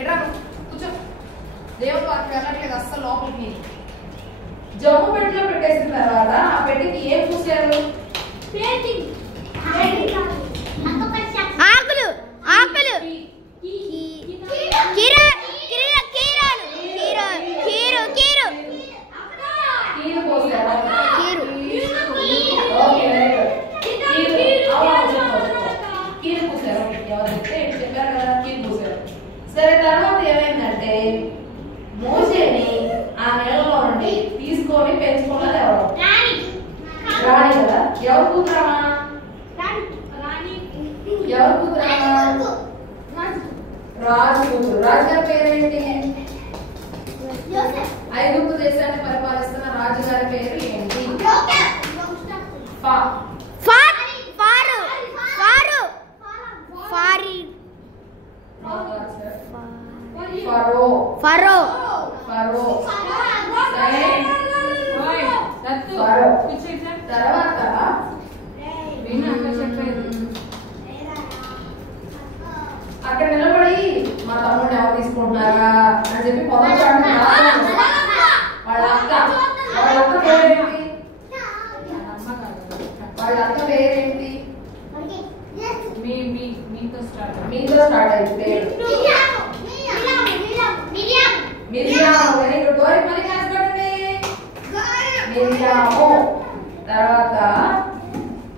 ఎట్రా కూర్చో. దేవుడు వారికి వెళ్ళట్లేదు అస్సలు లోపలికి. జమ్ము పెట్టిలో పెట్టేసిన తర్వాత ఆ పెట్టికి ఏం పూసారు? ఆకులు ఆకులు కీరు పోసారా? కీరు కీరు పూసారు. ఎవరైతే చెప్పారు కదా కీరు పూసారు. సరే తర్వాత ఏమైందంటే మోసేని ఆ నెలలో నుండి తీసుకొని పెంచుకున్నది ఎవరు? రాణి కదా. ఎవరు కూతురమ్మా? ఎవరు కూతురమ్మా? రాజు కూతురు. రాజుగారి పేరేంటి? ఐగుప్తు దేశాన్ని పరిపాలిస్తున్న రాజుగారి పేరు ఏంటి? తర్వాత అక్కడ నిలబడి మా తమ్ముడు ఎవరు తీసుకుంటున్నారా అని చెప్పి పొందాడు. వాళ్ళ అక్క పేరేంటి? వాళ్ళ అక్క పేరేంటి? మీతో స్టార్ట్ అయింది పేరు. మిరియాము. Very good. డోరీ మళ్ళీ క్లాస్ పెట్టండి. మిరియాము. తర్వాత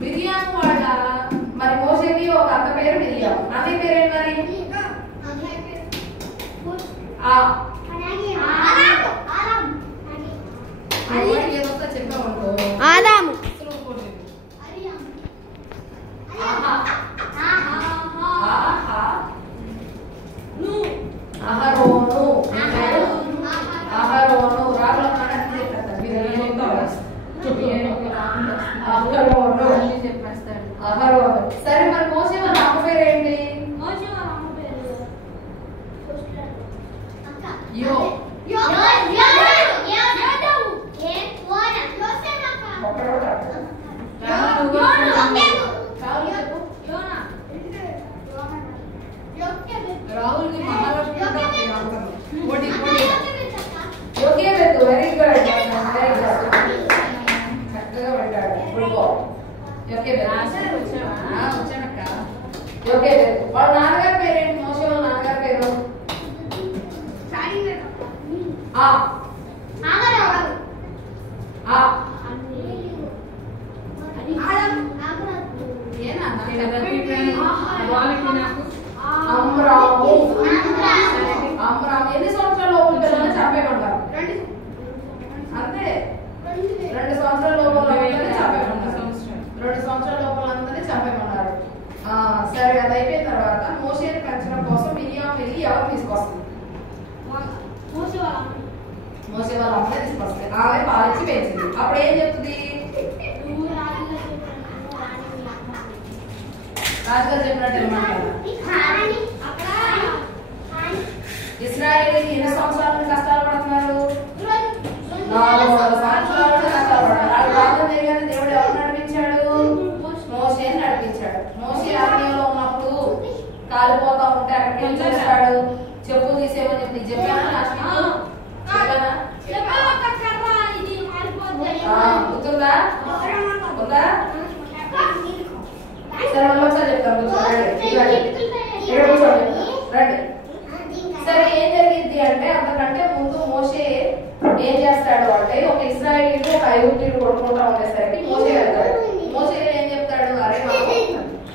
మిరియాము వాళ్ళ మరి మోసేకి ఒక అక్క పేరు మిరియాము. అదే పేరేంటి మరి? ఏదో చెప్పామనుకో ఆదాము. అహరోను. అహరోను. రాగుల చెప్పేస్తాడు. అహరోను. సరే మరి మోసే వాళ్ళ అమ్మ పేరేంటి? యో. Rahul very good. చక్కగా పడ్డాడు. వచ్చానక్క. వాళ్ళ నాన్నగారి పేరేంటి? మోసే వాళ్ళ నాన్నగారి పేరు అమ్రాము. ఎన్ని సంవత్సరాల లోపల పిల్లల్ని చంపేయమంటారు? అంతే. 2 సంవత్సరాల లోపల చంపేయమన్నారు. 2 సంవత్సరాల లోపల అందరినీ చంపేయమన్నారు. సరే అది అయిపోయిన తర్వాత మోసేని పెంచడం కోసం మిరియాము వెళ్ళి ఎవరు తీసుకొస్తుంది? మోసే వాళ్ళ అమ్మే తీసుకొస్తుంది. ఆమె పాలించి పెంచింది. అప్పుడు ఏం చెప్తుంది? రాజుగారు చెప్పినట్టు ఏమంటారు? ఇశ్రాయేలీయులు ఎన్ని సంవత్సరాల నుండి కష్టాలు పడుతున్నారు? 400 సంవత్సరాల నుండి కష్టాలు పడుతున్నారు. రాజు తిరిగానే దేవుడు ఎవరు నడిపించాడు? మోసేని నడిపించాడు. మోసే అరణ్యంలో ఉన్నప్పుడు కాలిపోతా ఉంటే అక్కడికి ఏం చేస్తాడు? చెప్పు తీసేమని చెప్పి చెప్పానా? గుర్తుందా? ఉందా? సరే ఒకసారి చెప్తాను. రండి. సరే ఏం జరిగింది అంటే అంతకంటే ముందు మోసే ఏం చేస్తాడు అంటే ఒక ఇశ్రాయేలీయుడు ఒక ఐగుప్తీయుడు కొట్టుకుంటా ఉండేసరికి మోసే వెళ్తాడు. మోసే ఏం చెప్తాడు? అరే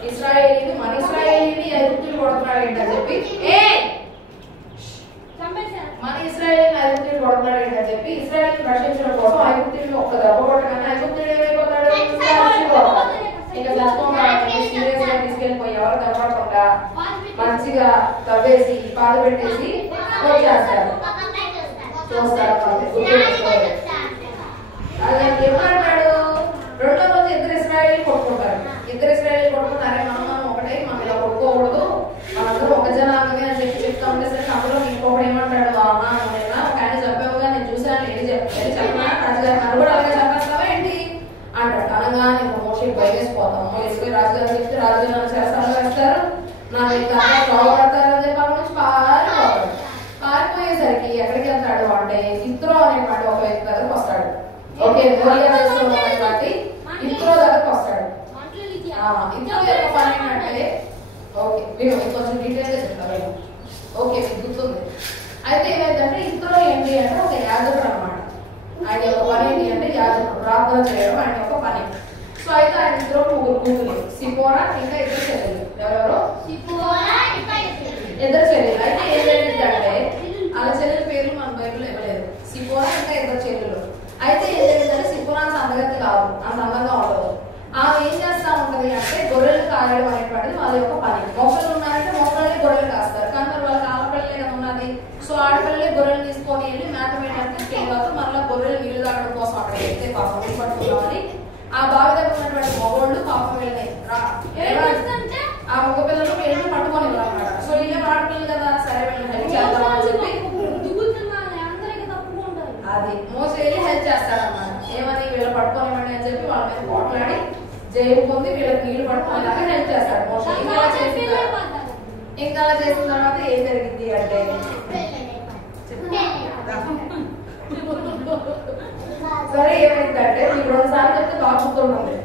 ఇశ్రాయేలీయుడు మన ఇశ్రాయేలీని ఐగుప్తీయుడు కొడుతున్నాడు ఏంటని చెప్పి మన ఇశ్రాయేలీని ఐగుప్తీయుడు కొడుతున్నాడు ఏంటని చెప్పి ఇశ్రాయేలీని రక్షించడం కోసం ఐగుప్తీయుడు ఒక్క దెబ్బ కొట్టగానే ఐగుప్తీయుడు ఏమైపోతాడు? ఇంకా సీరియస్ గా తీసుకెళ్ళిపోయి ఎవరు దెబ్బపడకుండా మంచిగా తవ్వేసి పాలు పెట్టేసి వచ్చేస్తారు. చూస్తారు. ఏమంటాడు? 2వ రోజు ఇద్దరు ఇశ్రాయేలీయులు కొట్టుకుంటారు. కొట్టుకుంటారే మనం ఒకటే, మనం ఇలా కొట్టుకోకూడదు, మనందరూ ఒక జనాంగమే అని చెప్పి చెప్తా ఉండేసరికి అందులో ఇంకొకటి ఏమంటాడు? నేనా ఒక ఆయన చెప్పావుగా, నేను చూసాను, ఏది చెప్పినా రాజుగారు నన్ను కూడా అలాగే చెప్పేస్తావా ఏంటి అంటాడు. అనగానే మోషే భయవేసిపోతాము. వేసుకుని రాజుగారు చెప్తే రాజుగారు నన్ను చేస్తారు, నాకు ఇంకా పడతారని చెప్పి అక్కడ నుంచి పారిపోతాడు. మోరియా దేశంలో ఉన్నటువంటి ఇత్రో దగ్గరకు వస్తాడు. ఇత్రో యొక్క పని ఏంటంటే ఓకే మీరు కొంచెం డీటెయిల్ గా చెప్తారు. ఓకే మీకు గుర్తుంది. అయితే ఏమైందంటే ఇత్రో ఏంటి అంటే ఒక యాజకుడు అనమాట. ఆయన యొక్క పని ఏంటి అంటే యాజకుడు ప్రార్థన చేయడం ఆయన యొక్క పని. సో అయితే ఆయన ఇద్దరు ముగ్గురు కూతురు సిపోరా ఇంకా ఇద్దరు చెల్లెలు. ఎవరెవరు? ఇద్దరు చెల్లెలు. అయితే ఏం జరిగిందంటే వాళ్ళ చెల్లెల పేర్లు మన బైబిల్ ఇవ్వలేదు. సిపోరా ఇంకా ఇద్దరు చెల్లెలు. అయితే ఏం జరిగిందంటే సిపోరా అందగత్తి కాదు, అంత అందంగా ఉండదు. ఆమె ఏం చేస్తా ఉంటది అంటే గొర్రెలు కాయడం అనేటువంటిది వాళ్ళ యొక్క పని. మొక్కలు ఉన్నారంటే మొక్కలనే గొర్రెలు కాస్తారు. కానీ మరి వాళ్ళకి ఆడపిల్లలే కదా ఉన్నది. సో ఆడపిల్లలే గొర్రెలు తీసుకొని వెళ్ళి మేత వేయడానికి స్టేజ్ అవుతారు. మళ్ళీ గొర్రెలు నీళ్లు తాగడం కోసం అక్కడ వెళ్తే పాపం నీళ్ళు పట్టుకున్నామని ఆ బావి దగ్గర ఉన్నటువంటి మగోళ్ళు పాపం వెళ్ళినాయి. ఆ మగ పిల్లలు వెళ్ళి పట్టుకొని ఇవ్వాలన్నమాట. సో ఇవే ఆడపిల్లలు కదా, సరే వెళ్ళి హెల్ప్ చేద్దామని చెప్పి అది మోసే వెళ్ళి హెల్ప్ చేస్తారన్నమాట. ఏమని వీళ్ళు పట్టుకోనివ్వండి అని చెప్పి వాళ్ళ మీద పోట్లాడి జైలు పొంది వీళ్ళకి నీళ్లు పట్టుకునేలాగా హెల్ప్ చేస్తాడు మోసే. ఇంకా అలా చేసిన తర్వాత ఏం జరిగింది అంటే సరే ఏమైందంటే మీకు 2 సార్లు చెప్తే బాగా గుర్తుంటుంది.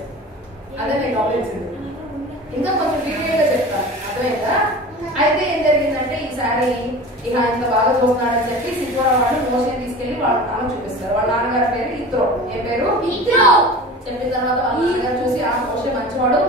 అదే నేను గమనించింది. ఇంకా కొంచెం డీటెయిల్ గా చెప్తాను, అర్థమైందా? అయితే ఏం జరిగిందంటే ఈసారి ఇక ఇంత బాగా చూస్తున్నాడని చెప్పి సిపోరా వాళ్ళు మోసేని తీసుకెళ్లి వాళ్ళ నాన్న చూపిస్తారు. వాళ్ళ నాన్నగారి పేరు ఇత్రో. ఏ పేరు? చెప్పిన తర్వాత వాళ్ళ నాన్నగారు చూసి ఆ మోసే మంచివాడు,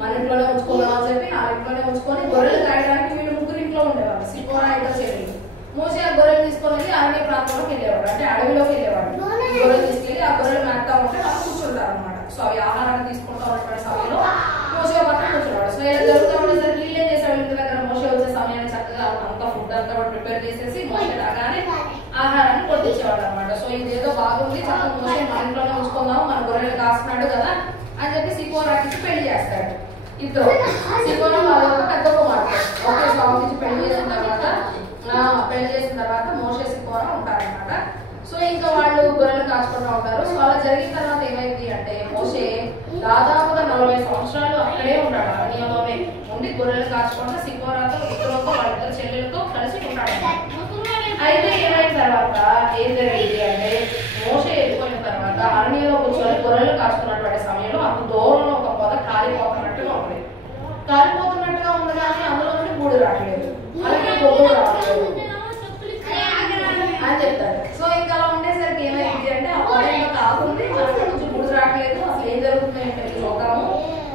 మన ఇంట్లోనే ఉంచుకున్నాం అని చెప్పి ఆ ఇంట్లోనే ఉంచుకొని గొర్రెలు కాయడానికి వీళ్ళు ముగ్గురు ఇంట్లో ఉండేవాళ్ళు. సిపోరా ఇద్దరు చెల్లెలు. మోసే ఆ గొర్రెలు తీసుకొని వెళ్ళి అరణ్య ప్రాంతంలోకి వెళ్ళేవాడు, అంటే అడవిలోకి వెళ్ళేవాడు. గొర్రెలు తీసుకెళ్లి ఆ గొర్రెలు మేపుతా ఉంటే వాళ్ళు కూర్చుంటారు అనమాట. సో అవి ఆహారాన్ని తీసుకుంటా ఉన్నటువంటి సమయంలో మోసే పక్కన కూర్చున్నాడు. సో ఇలా జరుగుతూ ఉండేసరికి వీళ్ళు ఏం చేశాడు, ఇంటి దగ్గర మోసే వచ్చే సమయాన్ని చక్కగా అంతా ఫుడ్ అంతా ప్రిపేర్ చేసేసి మోసే రాగానే ఆహారాన్ని కొట్టించేవాడు అనమాట. సో ఇదేదో బాగుంది, చక్కగా మోసే మన ఇంట్లోనే ఉంచుకుందాం, మన గొర్రెలు కాస్తున్నాడు కదా అని చెప్పి సిపోరాకి పెళ్లి చేస్తాడు. ఇద్దరు సిపోరా వాళ్ళ పెద్ద కుమార్తె. ఓకే సో ఆఫీస్ పెళ్లి చేసిన తర్వాత మోసే సిపోరా ఉంటారనమాట. సో ఇంకా వాళ్ళు గొర్రెలు కాచుకుంటూ ఉంటారు. సో అలా జరిగిన తర్వాత ఏమైంది అంటే మోసే దాదాపుగా 40 సంవత్సరాలు అక్కడే ఉన్నాడు, అరణ్యంలోనే ఉండి గొర్రెలు కాచుకుంటూ సిపోరాతో ఇద్దరుతో వాళ్ళిద్దరు చెల్లెలతో కలిసి ఉంటాడు. అయితే ఏమైన తర్వాత ఏం జరిగింది అంటే మోసే వెళ్ళిపోయిన తర్వాత అరణ్యంలో కూర్చొని గొర్రెలు కాచుకున్నటువంటి సమయంలో అంత దూరంలో ఒక పొద కాలిపోతున్నట్టుగా ఉంది. కాలిపోతున్నట్టుగా ఉంది కానీ అందులో నుండి బూడి రావట్లేదు, అలాగే బొగ్గులు రావట్లేదు అని చెప్తారు. సో ఇంకా అలా ఉండేసరికి ఏమైంది అంటే ఆ పొద ఇంకా కాకుండా మనకు కొంచెం బూడి రావట్లేదు, అసలు ఏం జరుగుతుంది ఏంటో చూద్దాము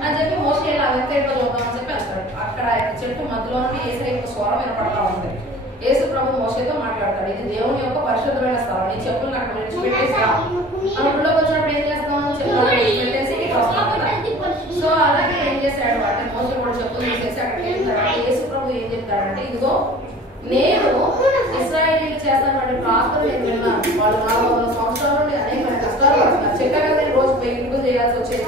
అని చెప్పి మోసే ఇలా వెంకటేట్లో చూద్దామని చెప్పి వెళ్తాడు. అక్కడ చెట్టు మధ్యలో నుండి యేసు యొక్క స్వరం వినపడతా ఉంది. యేసు ప్రభు మోసేతో మాట్లాడతాడు, ఇది దేవుని యొక్క పరిశుద్ధమైన స్థలం, నీ చెప్పులు నాకు విడిచిపెట్టేసి అప్పుడులో వచ్చినప్పుడు ఏం చేస్తామని చెప్పులు విడిచిపెట్టేసి వస్తాం కదా. సో అలాగే ఏం చేశాడు అంటే మోసే కూడా చెప్పులు తీసేసి అక్కడికి వెళ్ళిన తర్వాత యేసు ప్రభు ఏం చెప్తాడంటే, ఇదిగో నేను ఇశ్రాయేలీయులు చేస్తున్నటువంటి ప్రార్థన నేను విన్నాను. వాళ్ళు 400 సంవత్సరాల నుండి అనేకమైన కష్టాలు పడుతున్నారు. చెప్పాను కదా రోజు 1000 ఇటుకలు చేయాల్సి వచ్చేది.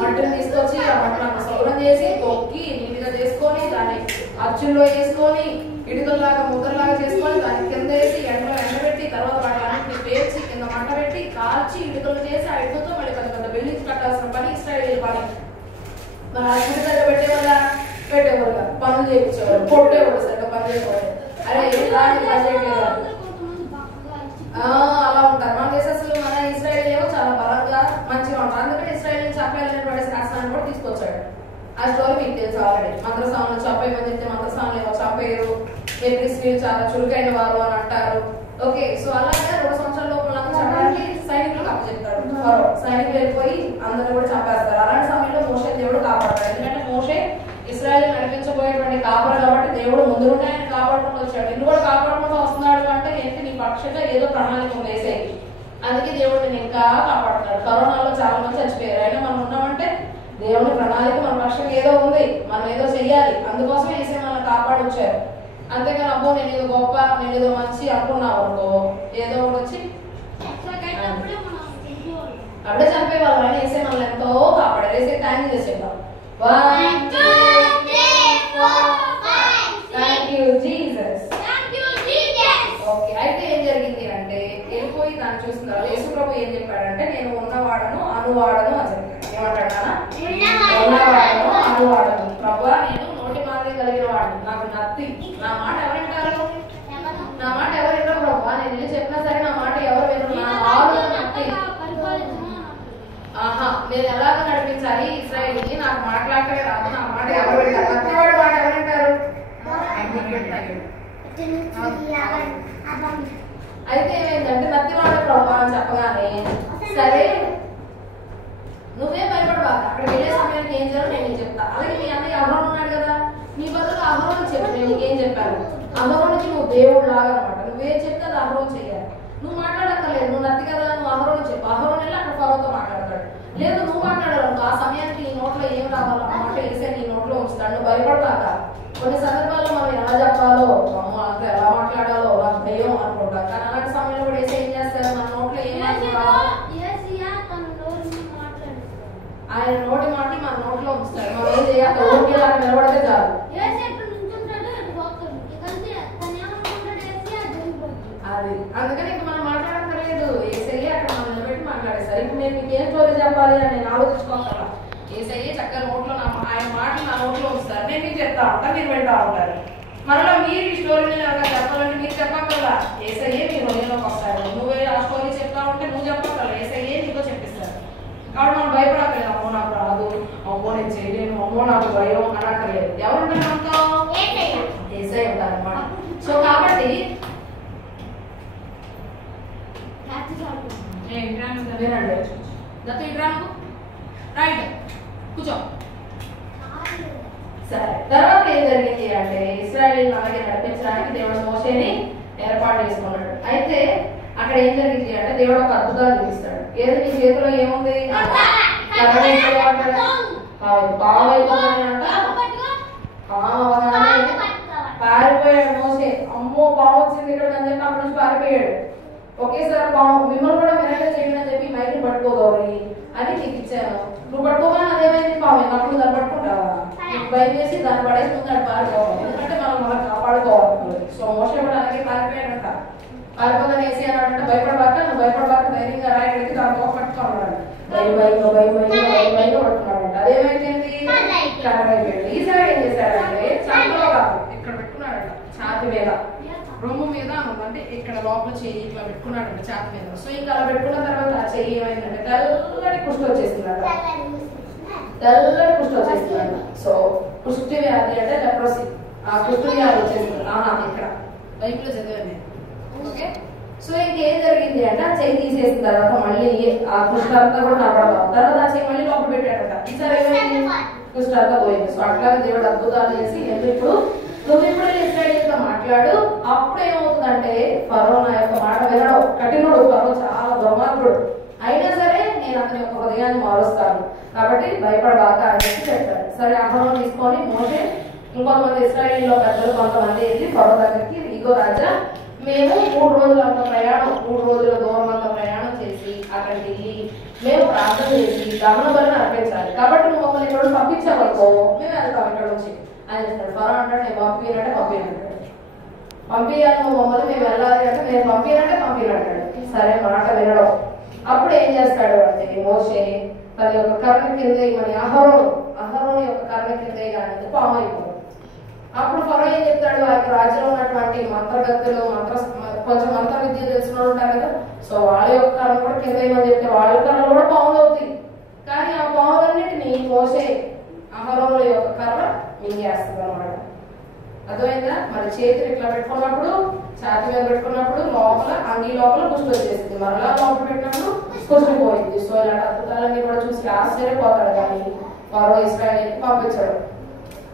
మట్టిని తీసుకొచ్చి ఆ మట్టిని శుభ్రం చేసి తొక్కి నీట్గా చేసుకొని దాన్ని అచ్చుల్లో వేసుకొని ఇటుకల్లాగా ముద్దల్లాగా చేసుకొని దాన్ని కింద వేసి ఎండలో ఎండబెట్టి తర్వాత వాటిని పేర్చి కింద మంట పెట్టి కాల్చి ఇటుకలు చేసి ఆ ఇటుకతో మళ్ళీ పెద్ద పెద్ద బిల్డింగ్స్ కట్టాల్సిన పని ఇశ్రాయేలీయుల పని. మరి ఆ గుడి దగ్గర పెట్టేవాళ్ళ పనులు చేయించేవాళ్ళు, కొట్టేవాళ్ళు, సరిగ్గా పని చేసేవాళ్ళు. అరే ఏలాంటి పని చేయలేదు అలా ఉంటారు. మన దేశస్తులు మన ఇశ్రాయేల్ ఏమో చాలా బలంగా మంచిగా ఉంటారు. అందుకని ఇశ్రాయేల్ చంపేయాలనేటువంటి శాస్త్రాన్ని కూడా తీసుకొచ్చాడు. ఆ స్టోరీ మీకు తెలుసు ఆల్రెడీ. మంత్రసాములు చంపేయమని చెప్తే మంత్రసాములు ఏమో చంపేయరు, స్త్రీలు చాలా చురుకైన వారు అని అంటారు. ఓకే సో అలాగే 2 సంవత్సరాల లోపల చంపడానికి సైనికులకు అప్పచెప్తాడు. సైనికులు వెళ్ళిపోయి అందరూ కూడా చంపేస్తారు. అలాంటి సమయంలో మోషే దేవుడు కాపాడతాడు. ఎందుకంటే మోషే ఇశ్రాయేల్ నడిపించబోయేటువంటి కాపాడు కాబట్టి దేవుడు ముందు నుండి ఆయన కాపాడుకుంటూ వచ్చాడు. నిన్ను కూడా కాపాడుకుంటూ వస్తున్నాడు అంటే ఏంటి, నీ పక్షంగా ఏదో ప్రణాళిక వేసే, అందుకే దేవుడు నేను ఇంకా కాపాడుతున్నాడు. కరోనాలో చాలా మంది చచ్చిపోయారు, అయినా మనం ఉన్నామంటే దేవుని ప్రణాళిక మన పక్షంగా ఏదో ఉంది, మనం ఏదో చెయ్యాలి, అందుకోసమే వేసే మనల్ని కాపాడొచ్చారు. అంతేకాని అబ్బో నేను ఏదో గొప్ప, నేను ఏదో మంచి అనుకున్నావు అనుకో ఏదో ఒకటి వచ్చి అప్పుడే చంపేవాళ్ళు. ఆయన వేసే మనల్ని ఎంతో కాపాడారు. వేసే థ్యాంక్ చేసేద్దాం. Thank you Jesus. ఓకే అయితే ఏం జరిగింది అంటే వెళ్ళిపోయి దాన్ని చూసిన తర్వాత యేసు ప్రభు ఏం చెప్పాడంటే, నేను ఉన్నవాడను అనువాడను అని చెప్పాడు. ఏమంటాడా? ఉన్నవాడను అనువాడను. ప్రభువా నేను నోటి మాదిరి కలిగిన వాడు, నాకు నత్తి. నా మాట ఎవరింటారు? నా మాట ఎవరు వినరు ప్రభువా. నేను వెళ్ళి చెప్పినా సరే నా మాట ఎవరు వినరు. నా ఆలోచన నత్తి. నేను ఎలాగ నడిపించాలి ఇశ్రాయేలుని, నాకు మాట్లాడటమే రాదు, నా మాట ఎవరు వింటారు? నత్తివాడు మాట ఎవరు వింటారు? అయితే ఏమైందంటే నత్తివాడు ప్రభు అని చెప్పగానే సరే నువ్వేం భయపడవాక, అక్కడ వెళ్ళే సమయానికి ఏం చేయాలో నేను చెప్తా. అలాగే మీ అన్నయ్య అహరోను ఉన్నాడు కదా, నీ బదులు అహరోను చెప్పు. నేను నీకేం చెప్పాను? అహరోనుకి నువ్వు దేవుడు లాగా అనమాట. నువ్వేం చెప్తే అది అహరోను చెయ్యాలి. నువ్వు మాట్లాడక్కర్లేదు, నువ్వు నత్తి కదా, నువ్వు అహరోను చెప్పు. అహరోను వెళ్ళి అక్కడ ఫరోతో మాట్లాడతాడు. లేదు నువ్వు మాట్లాడాలి, ఆ సమయానికి నీ నోట్లో ఏం రావాలో ఆ మాట వేసే నీ నోట్లో ఉంచుతాడు. నువ్వు భయపడతాక కొన్ని సందర్భాల్లో మనం ఎలా చెప్పాలో, అమ్మ అంతా ఎలా మాట్లాడాలో నాకు భయం అనుకుంటాం. కానీ అలాంటి సమయంలో కూడా వేసే ఏం చేస్తారు? మన నోట్లో ఏం ఆయన నోటి మాటలు మన నోట్లో ఉంచుతాడు. మనం ఏం చేయాలి? ఓకే అక్కడ నిలబడితే చాలు. అది అందుకని ఇంకా మనం మాట్లాడక్కర్లేదు. ఏసయ్యే అక్కడ మనం నిలబెట్టి మాట్లాడేస్తారు. ఇప్పుడు నేను మీకు ఏం స్టోరీ చెప్పాలి అని నేను ఆలోచించుకోగల. ఏసయ్యే చక్కగా నోట్లో ఆయన మాటలు నా నోట్లో ఉంచుతారు. నేను మీకు చెప్తా ఉంటాను, మీరు వింటా ఉంటారు. మరలా మీరు ఈ స్టోరీని ఎవరైనా చెప్పాలంటే మీరు చెప్పక్కర్లా, ఏసయ్యే మీ హృదయంలోకి వస్తారు. నువ్వే ఆ స్టోరీ చెప్తా ఉంటే నువ్వు చెప్పక్కర్లా, ఏసయ్యే నీతో చెప్పిస్తారు. కాబట్టి మనం భయపడక్కర్లేదు. అమ్మో నాకు రాదు, అమ్మో నేను చేయలేను, అమ్మో నాకు భయం అనక్కర్లేదు. ఎవరుంటారు మనతో? ఏసయ్య ఉంటారు అన్నమాట. సో కాబట్టి వినండి, దత్తు ఇట్రాను రైట్ కూర్చో. సరే తర్వాత ఏం జరిగింది అంటే ఇశ్రాయేలు అలాగే నడిపించడానికి దేవుడు మోషేని ఏర్పాటు చేసుకున్నాడు. అయితే అక్కడ ఏం జరిగింది అంటే దేవుడు ఒక అద్భుతాలు చూపిస్తాడు. ఏది నీ చేతిలో ఏముంది? పారిపోయాడు మోసే. అమ్మో పాము వచ్చింది ఇక్కడ అని చెప్పి అక్కడి నుంచి పారిపోయాడు. ఒకేసారి పాము మిమ్మల్ని కూడా వినగా చేయండి అని చెప్పి మైకి పట్టుకోగలి అని నీకు ఇచ్చాను. నువ్వు పట్టుకోగానే అదేమైంది పాము, అప్పుడు దాన్ని పట్టుకుంటావా? నీకు భయం వేసి దాన్ని పడేసి ముందు పారిపోవాలి, ఎందుకంటే మనం కాపాడుకోవాలి. సో మోసే కూడా అలాగే పారిపోయాడంట. పారిపోగానే వేసి అని అంటే భయపడబాక, నువ్వు భయపడబాక, ధైర్యంగా రాయడానికి దాంతో పట్టుకున్నాడు. భయం పడుతున్నాడంట. అదేమైపోయింది? కరమైపోయింది. ఈసారి ఏం చేశాడంటే చాకులో కాదు, ఇక్కడ పెట్టుకున్నాడంట ఛాతి మీద, రొమ్ము మీద అంటే ఇక్కడ లోపల చెయ్యి ఇట్లా పెట్టుకున్నాడంట ఛాతి మీద. సో ఇంకా అలా పెట్టుకున్న తర్వాత ఆ చెయ్యి ఏమైందంటే తెల్లటి కుష్టి వచ్చేసిందంట. తెల్లటి కుష్టి వచ్చేసిందంట. సో కుష్టి వ్యాధి అంటే లెప్రసీ, ఆ కుష్టి వ్యాధి వచ్చేసింది. ఇక్కడ బైబిల్లో చదివాను. ఓకే, సో ఇంకేం జరిగింది అంటే ఆ చెయ్యి తీసేసిన తర్వాత మళ్ళీ ఆ కుష్టి అంతా కూడా కనపడతాం. తర్వాత ఆ చెయ్యి మళ్ళీ లోపల పెట్టాడట. ఈసారి ఏమైంది? కుష్టి అంతా పోయింది. సో అట్లాగే దేవుడు అద్భుతాలు చేసి నువ్వు ఇప్పుడు ఇశ్రాయేలుతో మాట్లాడు. అప్పుడు ఏమవుతుందంటే ఫరో నా యొక్క మాట వినడం, కఠినుడు ఫరో, చాలా దుర్మార్గుడు. అయినా సరే నేను అతని యొక్క హృదయాన్ని మారుస్తాను, కాబట్టి భయపడబాక అని చెప్పి చెప్తాడు. సరే అహరోను తీసుకొని మోషే ఇంకొంతమంది ఇశ్రాయేలులో పెద్దలు కొంతమంది వెళ్ళి ఫరో దగ్గరికి, ఇగో రాజా మేము 3 రోజులంత ప్రయాణం, 3 రోజుల దూరం అంత ప్రయాణం చేసి అక్కడికి వెళ్ళి మేము ప్రార్థన చేసి దహన బలిని అర్పించాలి. కాబట్టి నువ్వు మమ్మల్ని ఇక్కడ పంపించావనుకో మేము వెళ్తాం ఇక్కడ నుంచి అని చెప్తాడు. ఫరో అంటాడు నేను పంపినంటే పంపినంటాడు. పంపించాలి నువ్వు మమ్మల్ని, మేము వెళ్ళాలి అంటే నేను పంపినంటాడు. సరే మాట వినడం. అప్పుడు ఏం చేస్తాడు అంటే మోషే తన యొక్క కర్ణ కింద మన అహరోను యొక్క కర్ణ కింద కానీ పాము అయిపోతుంది. అప్పుడు ఫరో ఏం చెప్తాడు? ఆ రాజ్యంలో ఉన్నటువంటి మంత్రగతులు, కొంచెం మంత్ర విద్య తెలిసిన వాళ్ళు ఉంటారు కదా, సో వాళ్ళ యొక్క కర్ణ కూడా కింద ఏమని చెప్తే వాళ్ళ కర్రలు కూడా పాములు అవుతాయి. కానీ ఆ పాములన్నిటిని మోసే అహరోనుల యొక్క కర్ర మింగేస్తుంది అనమాట. అర్థమైందా? మరి చేతులు ఇట్లా పెట్టుకున్నప్పుడు, ఛాతి మీద పెట్టుకున్నప్పుడు లోపల అంగీ లోపల కుష్టి వచ్చేసింది. మరలా లోపల పెట్టినప్పుడు కుష్టి పోయింది. సో ఇలాంటి అద్భుతాలన్నీ కూడా చూసి ఆశ్చర్యపోతాడు. కానీ ఫరో ఇశ్రాయేలుకి పంపించాడు.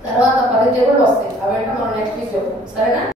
తర్వాత 10 తెగుళ్ళు వస్తాయి. అవేంటో మనం నెక్స్ట్ వీక్ చెప్తాం. సరేనా?